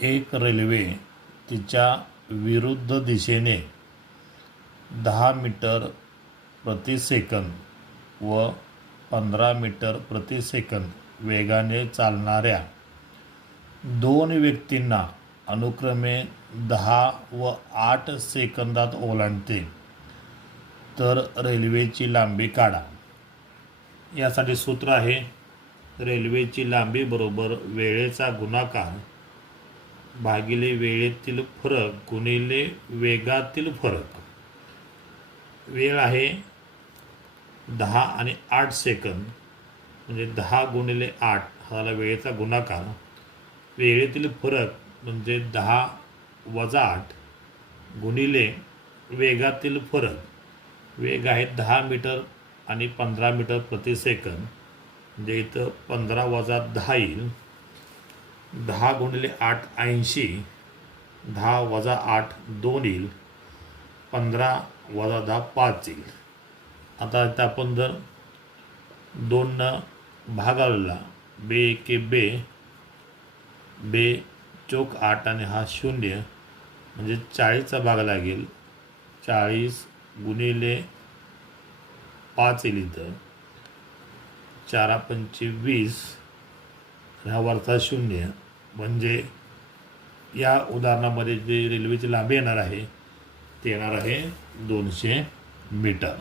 एक रेल्वे तिच्या विरुद्ध दिशेने 10 मीटर प्रति सेकंद व 15 मीटर प्रति सेकंद वेगाने चालणाऱ्या दोन व्यक्तींना अनुक्रमे 10 व 8 सेकंदात ओलांडते तर रेल्वेची लांबी काढा. यासाठी सूत्र आहे रेल्वेची लांबी बरोबर वेळेचा गुणाकार भागिले वेळेतील फरक गुणिले वेगातील फरक. वेळ आहे 10 आणि 8 सेकंद म्हणजे 10 गुणिले 8 हा वेळेचा गुणाकार. वेळेतील फरक म्हणजे 10 वजा 8 गुणिले वेगातील फरक. वेग आहे 10 मीटर आणि 15 मीटर प्रति सेकंद म्हणजे इथं 15 वजा 10 येईल. 10 गुणिले 8 80, 10 वजा 8 2 येईल, 15 वजा 10 5 येईल. आता इथं आपण जर 2 भागाला बे के बे, बे चौक 8 आणि हा 0 म्हणजे 40चा भाग लागेल. 40 गुणिले 5 येईल इथं 4 पंचे 20 हा वरचा 0 म्हणजे या उदाहरणामध्ये जे रेल्वेची लांबी येणार आहे ते येणार आहे 200 मीटर.